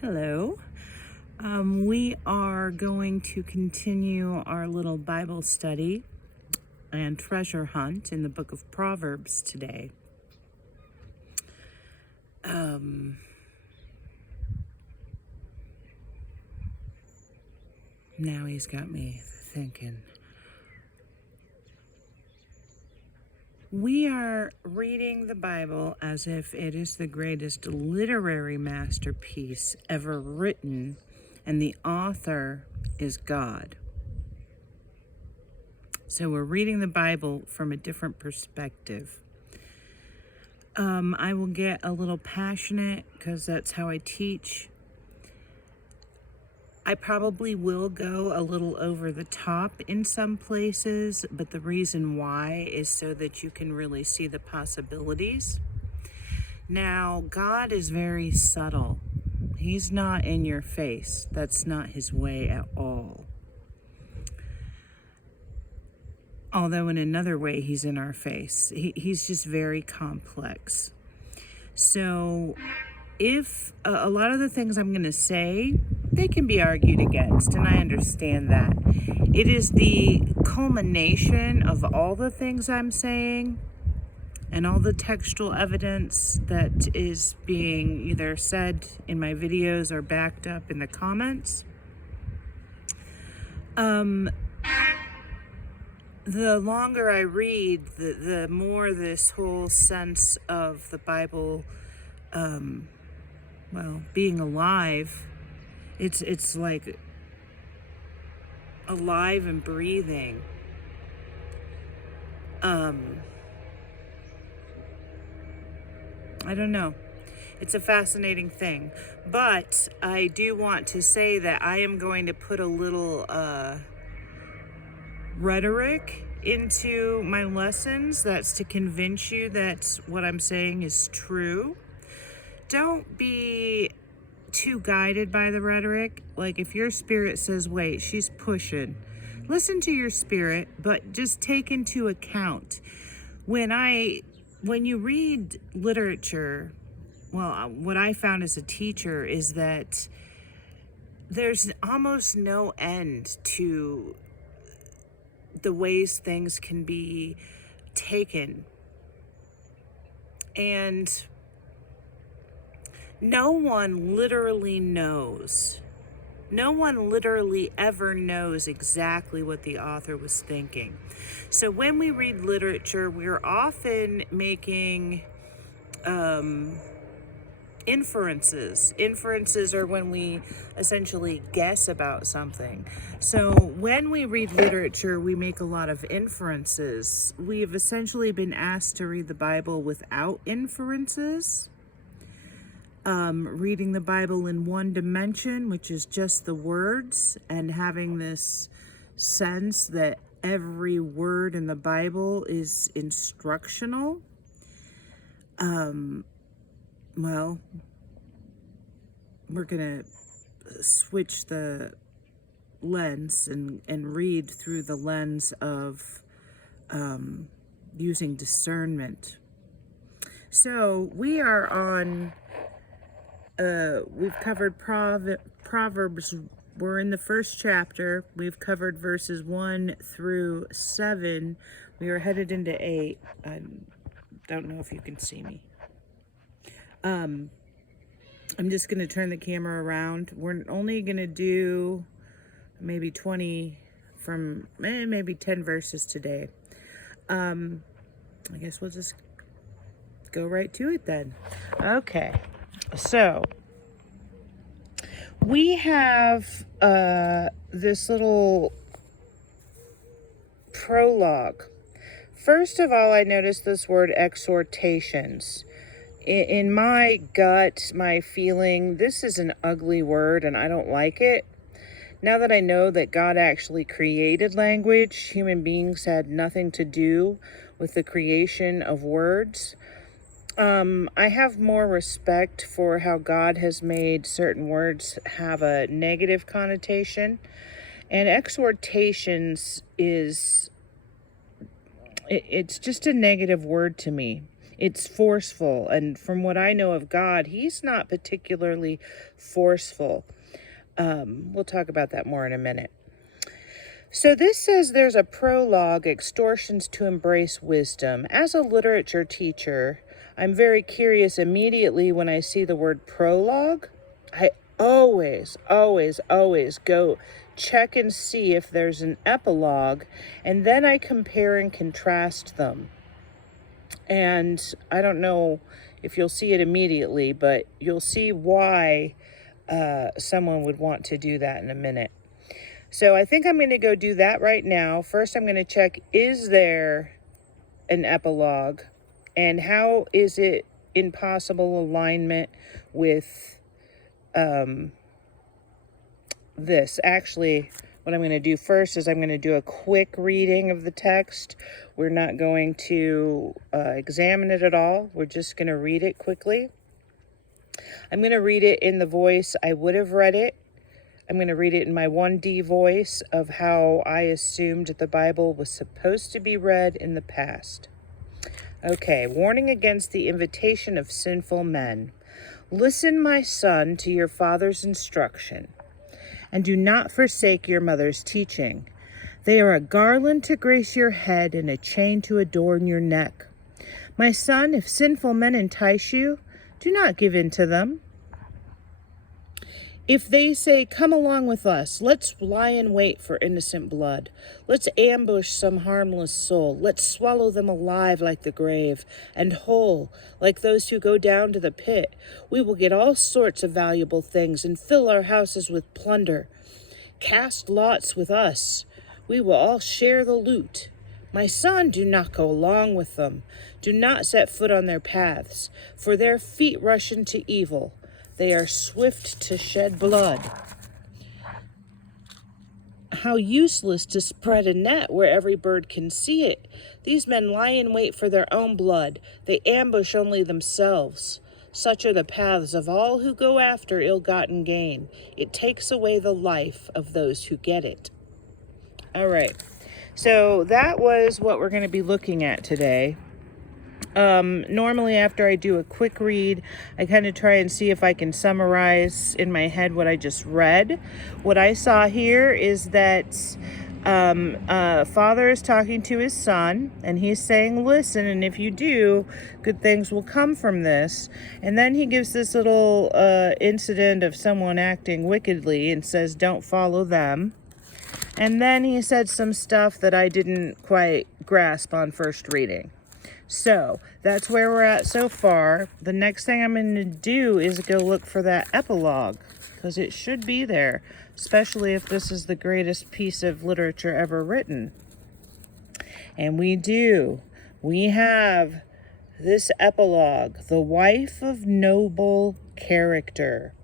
Hello. We are going to continue our little Bible study and treasure hunt in the book of Proverbs today. Now he's got me thinking. We are reading the Bible as if it is the greatest literary masterpiece ever written, and the author is God. So we're reading the Bible from a different perspective. I will get a little passionate because that's how I teach. I probably will go a little over the top in some places, but the reason why is so that you can really see the possibilities. Now, God is very subtle. He's not in your face. That's not his way at all. Although in another way, he's in our face. He's just very complex. So if a lot of the things I'm going to say, they can be argued against, and I understand that. It is the culmination of all the things I'm saying and all the textual evidence that is being either said in my videos or backed up in the comments. The longer I read, the more this whole sense of the Bible, being alive, it's like alive and breathing. I don't know. It's a fascinating thing. But I do want to say that I am going to put a little rhetoric into my lessons. That's to convince you that what I'm saying is true. Don't be too guided by the rhetoric. Like if your spirit says, wait, she's pushing, listen to your spirit, but just take into account when you read literature, what I found as a teacher is that there's almost no end to the ways things can be taken. And no one literally knows. No one literally ever knows exactly what the author was thinking. So when we read literature, we're often making inferences. Inferences are when we essentially guess about something. So when we read literature, we make a lot of inferences. We have essentially been asked to read the Bible without inferences. Reading the Bible in one dimension, which is just the words, and having this sense that every word in the Bible is instructional. We're going to switch the lens and read through the lens of using discernment. So we are on, we've covered Proverbs. We're in the first chapter. We've covered verses 1 through 7. We are headed into 8. I don't know if you can see me. I'm just going to turn the camera around. We're only going to do maybe 20 from maybe 10 verses today. I guess we'll just go right to it then. Okay. So we have this little prologue. First of all, I noticed this word exhortations. In my gut, my feeling, this is an ugly word and I don't like it. Now that I know that God actually created language, human beings had nothing to do with the creation of words. I have more respect for how God has made certain words have a negative connotation. And exhortations it's just a negative word to me. It's forceful. And from what I know of God, he's not particularly forceful. We'll talk about that more in a minute. So this says there's a prologue, extortions to embrace wisdom. As a literature teacher, I'm very curious immediately when I see the word prologue. I always go check and see if there's an epilogue, and then I compare and contrast them. And I don't know if you'll see it immediately, but you'll see why someone would want to do that in a minute. So I think I'm going to go do that right now. First, I'm going to check, is there an epilogue? And how is it in possible alignment with this? Actually, what I'm going to do first is I'm going to do a quick reading of the text. We're not going to examine it at all. We're just going to read it quickly. I'm going to read it in the voice I would have read it. I'm going to read it in my 1D voice of how I assumed the Bible was supposed to be read in the past. Okay, warning against the invitation of sinful men. Listen, my son, to your father's instruction, and do not forsake your mother's teaching. They are a garland to grace your head and a chain to adorn your neck. My son, if sinful men entice you, do not give in to them. If they say, come along with us, let's lie in wait for innocent blood. Let's ambush some harmless soul. Let's swallow them alive like the grave, and whole like those who go down to the pit. We will get all sorts of valuable things and fill our houses with plunder. Cast lots with us. We will all share the loot. My son, do not go along with them. Do not set foot on their paths, for their feet rush into evil. They are swift to shed blood. How useless to spread a net where every bird can see it. These men lie in wait for their own blood. They ambush only themselves. Such are the paths of all who go after ill-gotten gain. It takes away the life of those who get it. All right. So that was what we're going to be looking at today. Normally after I do a quick read, I kind of try and see if I can summarize in my head what I just read. What I saw here is that father is talking to his son, and he's saying, listen, and if you do, good things will come from this. And then he gives this little incident of someone acting wickedly and says, don't follow them. And then he said some stuff that I didn't quite grasp on first reading. So that's where we're at so far. The next thing I'm going to do is go look for that epilogue, because it should be there, especially if this is the greatest piece of literature ever written. And we do. We have this epilogue, the wife of noble character.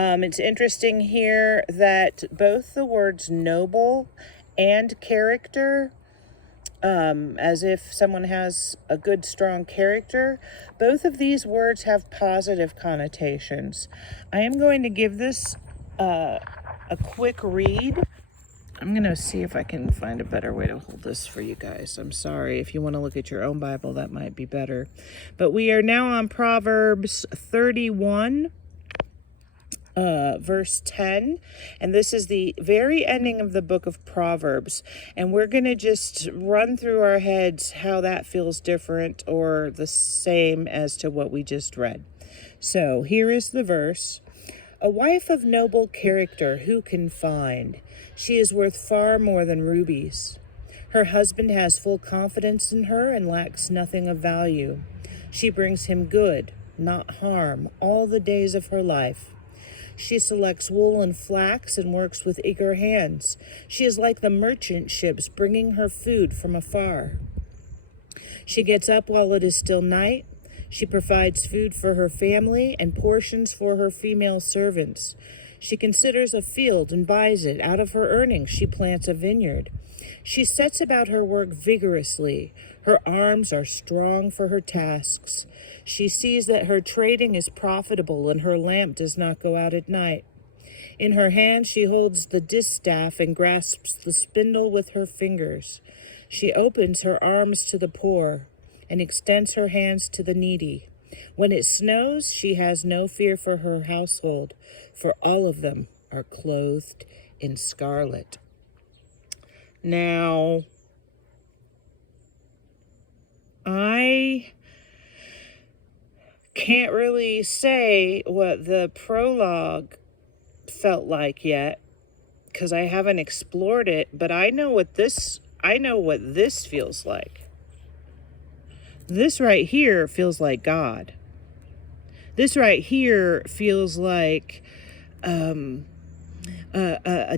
It's interesting here that both the words noble and character, as if someone has a good, strong character, both of these words have positive connotations. I am going to give this a quick read. I'm going to see if I can find a better way to hold this for you guys. I'm sorry. If you want to look at your own Bible, that might be better. But we are now on Proverbs 31. Verse 10, and this is the very ending of the book of Proverbs, and we're going to just run through our heads how that feels different or the same as to what we just read. So here is the verse. A wife of noble character who can find? She is worth far more than rubies. Her husband has full confidence in her and lacks nothing of value. She brings him good, not harm, all the days of her life. She selects wool and flax and works with eager hands. She is like the merchant ships bringing her food from afar. She gets up while it is still night. She provides food for her family and portions for her female servants. She considers a field and buys it. Out of her earnings, she plants a vineyard. She sets about her work vigorously. Her arms are strong for her tasks. She sees that her trading is profitable and her lamp does not go out at night. In her hand she holds the distaff and grasps the spindle with her fingers. She opens her arms to the poor. and extends her hands to the needy. When it snows, she has no fear for her household, for all of them are clothed in scarlet. Now, I can't really say what the prologue felt like yet, because I haven't explored it, but I know what this feels like. This right here feels like God. This right here feels like a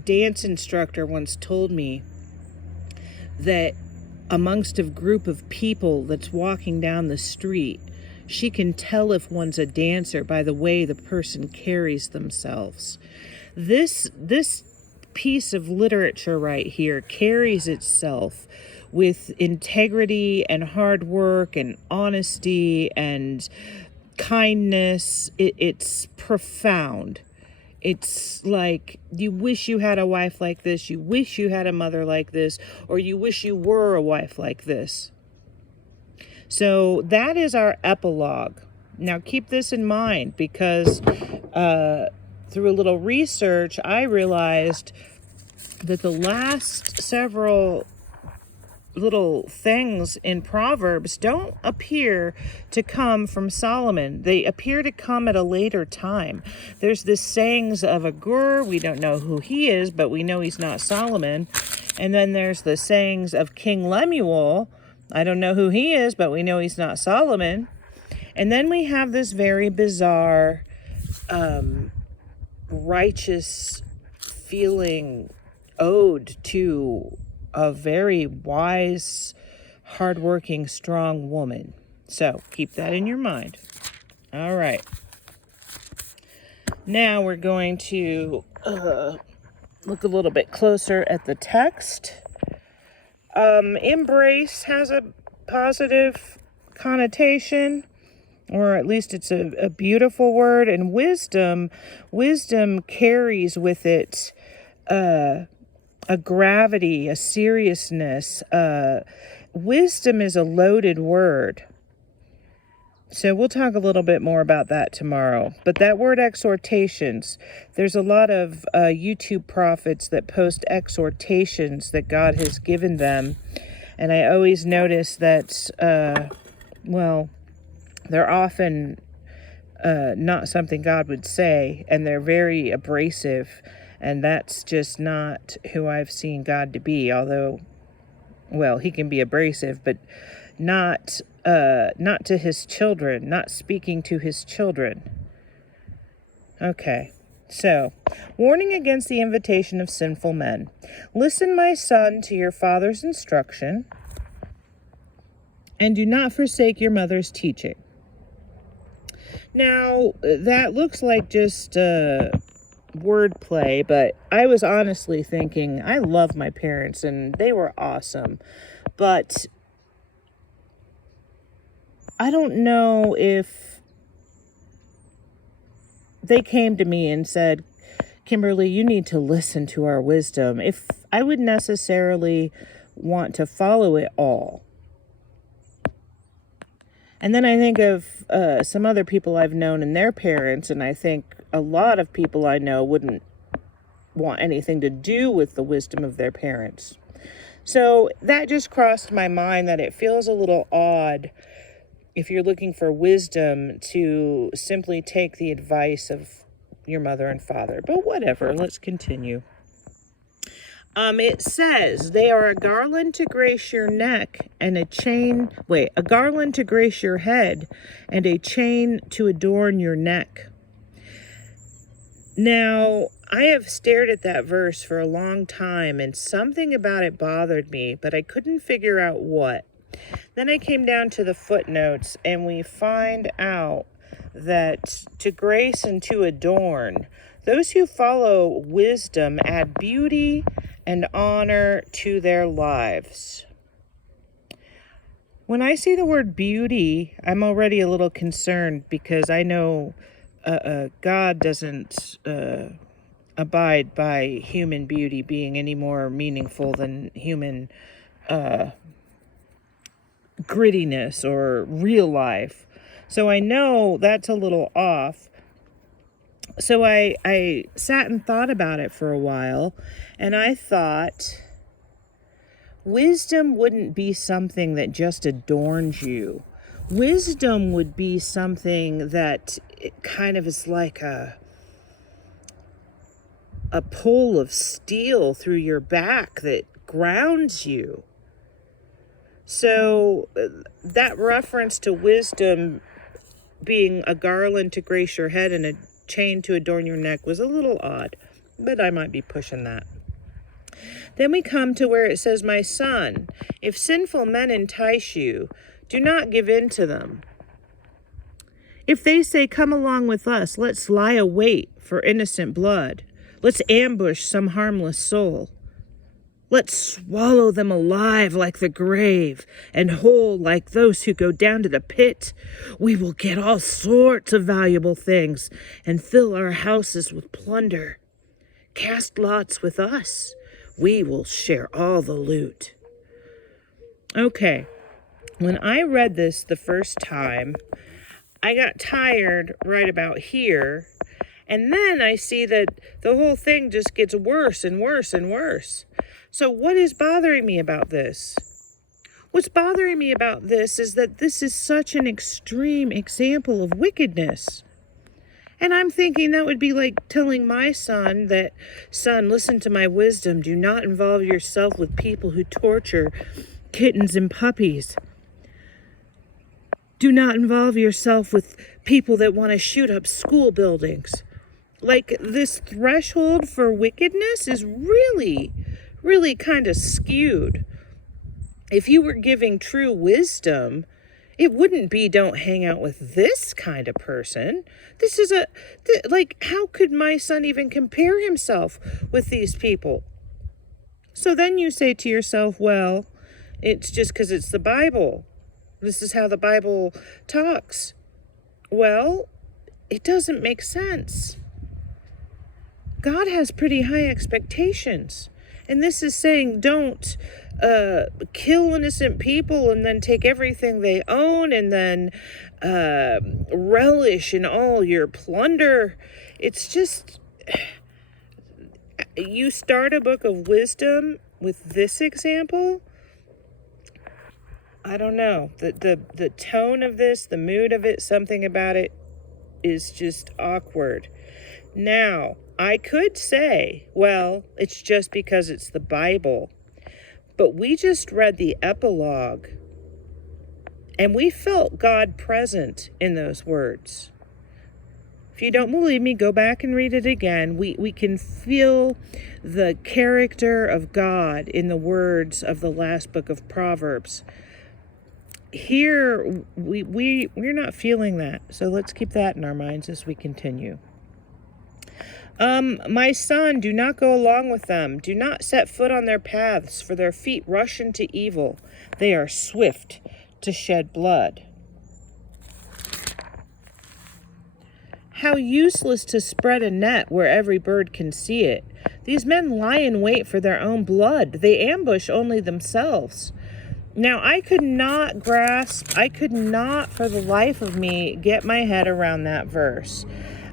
dance instructor once told me that amongst a group of people that's walking down the street, she can tell if one's a dancer by the way the person carries themselves. This piece of literature right here carries itself with integrity and hard work and honesty and kindness. It's profound. It's like, you wish you had a wife like this, you wish you had a mother like this, or you wish you were a wife like this. So that is our epilogue. Now keep this in mind, because through a little research, I realized that the last several little things in Proverbs don't appear to come from Solomon. They appear to come at a later time. There's this sayings of Agur. We don't know who he is, but we know he's not Solomon. And then there's the sayings of King Lemuel. I don't know who he is, but we know he's not Solomon. And then we have this very bizarre, righteous feeling ode to a very wise, hardworking, strong woman. So keep that in your mind. All right. Now we're going to look a little bit closer at the text. Embrace has a positive connotation, or at least it's a beautiful word. And wisdom carries with it a gravity, a seriousness. Wisdom is a loaded word. So we'll talk a little bit more about that tomorrow. But that word exhortations, there's a lot of YouTube prophets that post exhortations that God has given them. And I always notice that, they're often not something God would say, and they're very abrasive. And that's just not who I've seen God to be, although, he can be abrasive, but not to his children, not speaking to his children. Okay, so, warning against the invitation of sinful men. Listen, my son, to your father's instruction, and do not forsake your mother's teaching. Now, that looks like just wordplay, but I was honestly thinking, I love my parents and they were awesome, but I don't know if they came to me and said, Kimberly, you need to listen to our wisdom, if I would necessarily want to follow it all. And then I think of some other people I've known and their parents, and I think a lot of people I know wouldn't want anything to do with the wisdom of their parents. So that just crossed my mind, that it feels a little odd, if you're looking for wisdom, to simply take the advice of your mother and father. But whatever, let's continue. It says, they are a garland to grace your neck and a garland to grace your head and a chain to adorn your neck. Now, I have stared at that verse for a long time, and something about it bothered me, but I couldn't figure out what. Then I came down to the footnotes, and we find out that to grace and to adorn, those who follow wisdom add beauty and honor to their lives. When I see the word beauty, I'm already a little concerned, because I know God doesn't abide by human beauty being any more meaningful than human grittiness or real life. So I know that's a little off. So I sat and thought about it for a while, and I thought wisdom wouldn't be something that just adorns you. Wisdom would be something that it kind of is like a pole of steel through your back that grounds you. So that reference to wisdom being a garland to grace your head and a chain to adorn your neck was a little odd, but I might be pushing that. Then we come to where it says, my son, if sinful men entice you, do not give in to them. If they say, come along with us, let's lie await for innocent blood. Let's ambush some harmless soul. Let's swallow them alive like the grave and whole like those who go down to the pit. We will get all sorts of valuable things and fill our houses with plunder. Cast lots with us. We will share all the loot. Okay, when I read this the first time, I got tired right about here. And then I see that the whole thing just gets worse and worse and worse. So what is bothering me about this? What's bothering me about this is that this is such an extreme example of wickedness. And I'm thinking that would be like telling my son that, son, listen to my wisdom. Do not involve yourself with people who torture kittens and puppies. Do not involve yourself with people that want to shoot up school buildings. Like, this threshold for wickedness is really kind of skewed. If you were giving true wisdom, it wouldn't be don't hang out with this kind of person. This is how could my son even compare himself with these people? So then you say to yourself, well, it's just because it's the Bible. This is how the Bible talks. Well, it doesn't make sense. God has pretty high expectations. And this is saying don't kill innocent people and then take everything they own and then relish in all your plunder. It's just, you start a book of wisdom with this example. I don't know. The tone of this, the mood of it, something about it is just awkward. Now, I could say, well, it's just because it's the Bible. But we just read the epilogue, and we felt God present in those words. If you don't believe me, go back and read it again. We can feel the character of God in the words of the last book of Proverbs. Here, we're not feeling that. So let's keep that in our minds as we continue. My son, do not go along with them. Do not set foot on their paths, for their feet rush into evil. They are swift to shed blood. How useless to spread a net where every bird can see it. These men lie in wait for their own blood. They ambush only themselves. Now, I could not for the life of me get my head around that verse.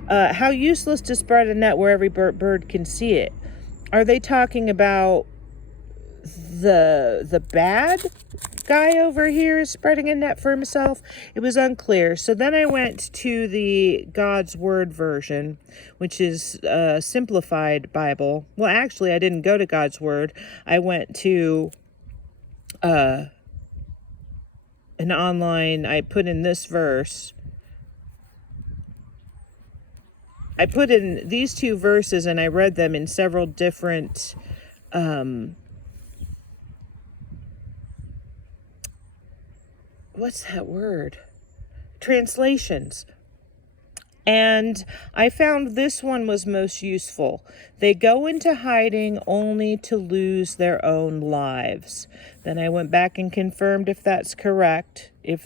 How useless to spread a net where every bird can see it. Are they talking about the bad guy over here is spreading a net for himself? It was unclear. So then I went to the God's Word version, which is a simplified Bible. Well, actually, I didn't go to God's Word. I went to an online, I put in this verse. I put in these two verses and I read them in several different what's that word? Translations. And I found this one was most useful. They go into hiding only to lose their own lives. Then I went back and confirmed if that's correct. If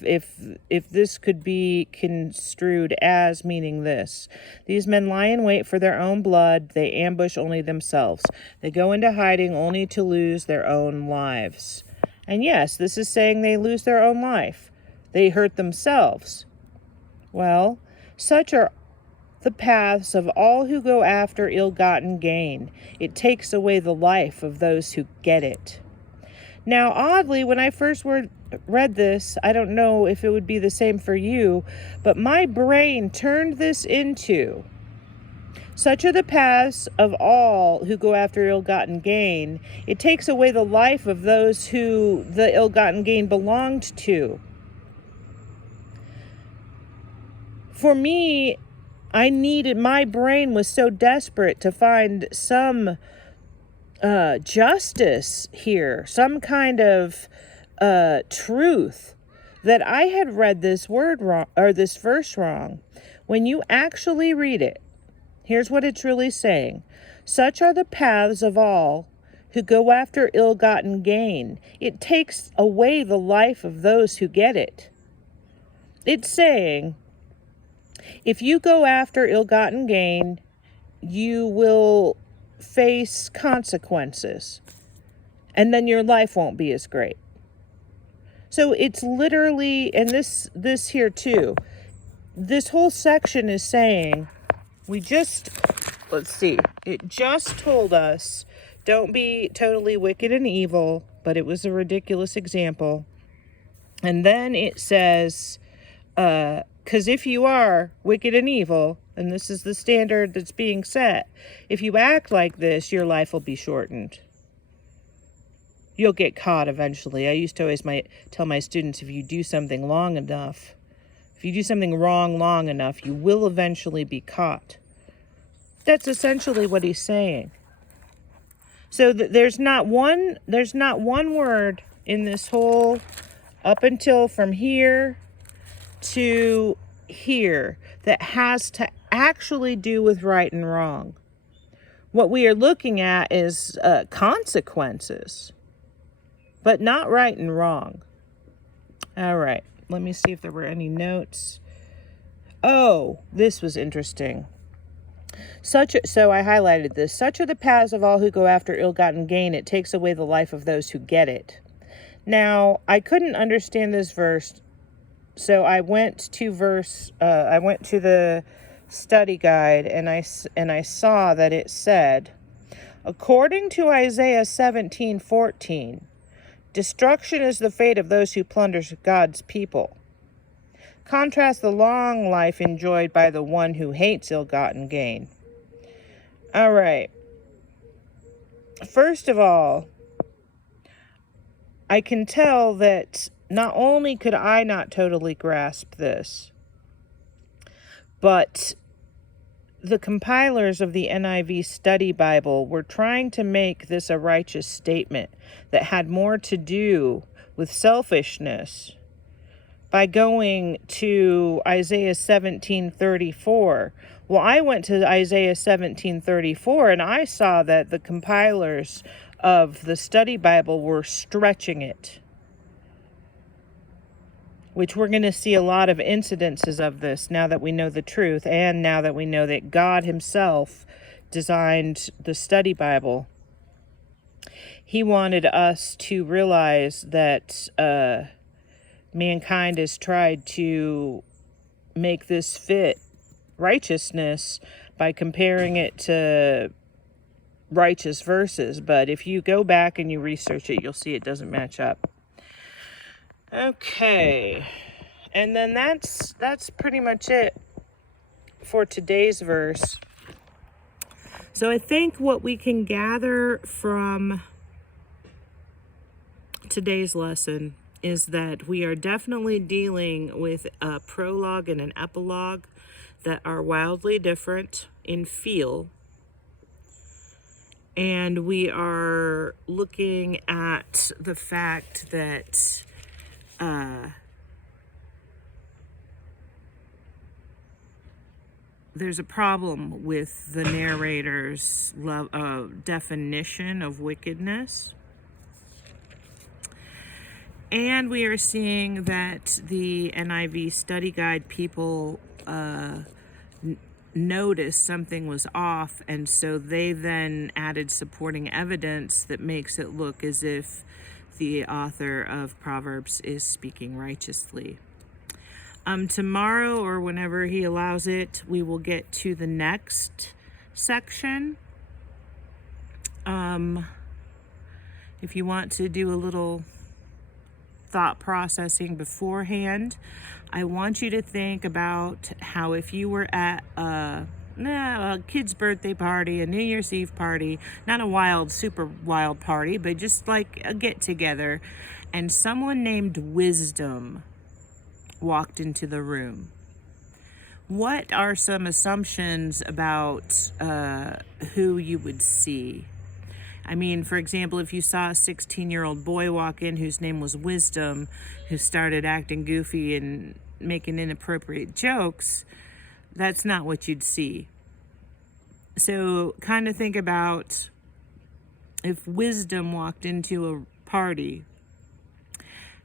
this could be construed as meaning this. These men lie in wait for their own blood. They ambush only themselves. They go into hiding only to lose their own lives. And yes, this is saying they lose their own life. They hurt themselves. Well, such are the paths of all who go after ill-gotten gain. It takes away the life of those who get it. Now, oddly, when I first read this, I don't know if it would be the same for you, but my brain turned this into, such are the paths of all who go after ill-gotten gain. It takes away the life of those who the ill-gotten gain belonged to. For me, my brain was so desperate to find some justice here, some kind of truth, that I had read this word wrong, or this verse wrong. When you actually read it, here's what it's really saying. Such are the paths of all who go after ill-gotten gain. It takes away the life of those who get it. It's saying, if you go after ill-gotten gain, you will face consequences, and then your life won't be as great. So it's literally, and this here too, this whole section is saying, let's see, it just told us, don't be totally wicked and evil, but it was a ridiculous example. And then it says, because if you are wicked and evil, and this is the standard that's being set, if you act like this, your life will be shortened. You'll get caught eventually. I used to always tell my students, if you do something long enough, if you do something wrong long enough, you will eventually be caught. That's essentially what he's saying. So there's not one word in this whole, up until from here to here, that has to actually do with right and wrong. What we are looking at is consequences, but not right and wrong. All right, let me see if there were any notes. Oh, this was interesting. So I highlighted this. Such are the paths of all who go after ill-gotten gain. It takes away the life of those who get it. Now, I couldn't understand this verse, so I went to the study guide, and I saw that it said, according to Isaiah 17:14, destruction is the fate of those who plunder God's people. Contrast the long life enjoyed by the one who hates ill-gotten gain. All right. First of all, I can tell that not only could I not totally grasp this, but the compilers of the NIV Study Bible were trying to make this a righteous statement that had more to do with selfishness by going to Isaiah 17:34. Well, I went to Isaiah 17:34, and I saw that the compilers of the Study Bible were stretching it, which we're going to see a lot of incidences of this now that we know the truth, and now that we know that God himself designed the Study Bible. He wanted us to realize that mankind has tried to make this fit righteousness by comparing it to righteous verses, but if you go back and you research it, you'll see it doesn't match up. Okay, and then that's pretty much it for today's verse. So I think what we can gather from today's lesson is that we are definitely dealing with a prologue and an epilogue that are wildly different in feel. And we are looking at the fact that there's a problem with the narrator's definition of wickedness. And we are seeing that the NIV study guide people noticed something was off, and so they then added supporting evidence that makes it look as if the author of Proverbs is speaking righteously. Tomorrow, or whenever he allows it, we will get to the next section. If you want to do a little thought processing beforehand, I want you to think about how if you were at a kid's birthday party, a New Year's Eve party, not a wild, super wild party, but just like a get together, and someone named Wisdom walked into the room. What are some assumptions about who you would see? I mean, for example, if you saw a 16-year-old boy walk in whose name was Wisdom, who started acting goofy and making inappropriate jokes, that's not what you'd see. So kind of think about if Wisdom walked into a party,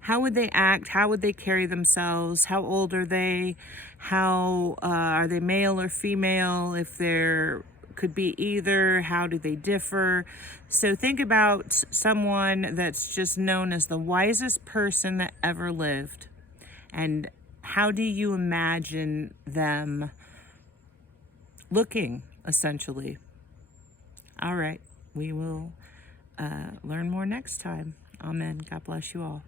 how would they act? How would they carry themselves? How old are they? How are they male or female? If they're could be either, how do they differ? So think about someone that's just known as the wisest person that ever lived, and how do you imagine them looking, essentially? All right, we will learn more next time. Amen. God bless you all.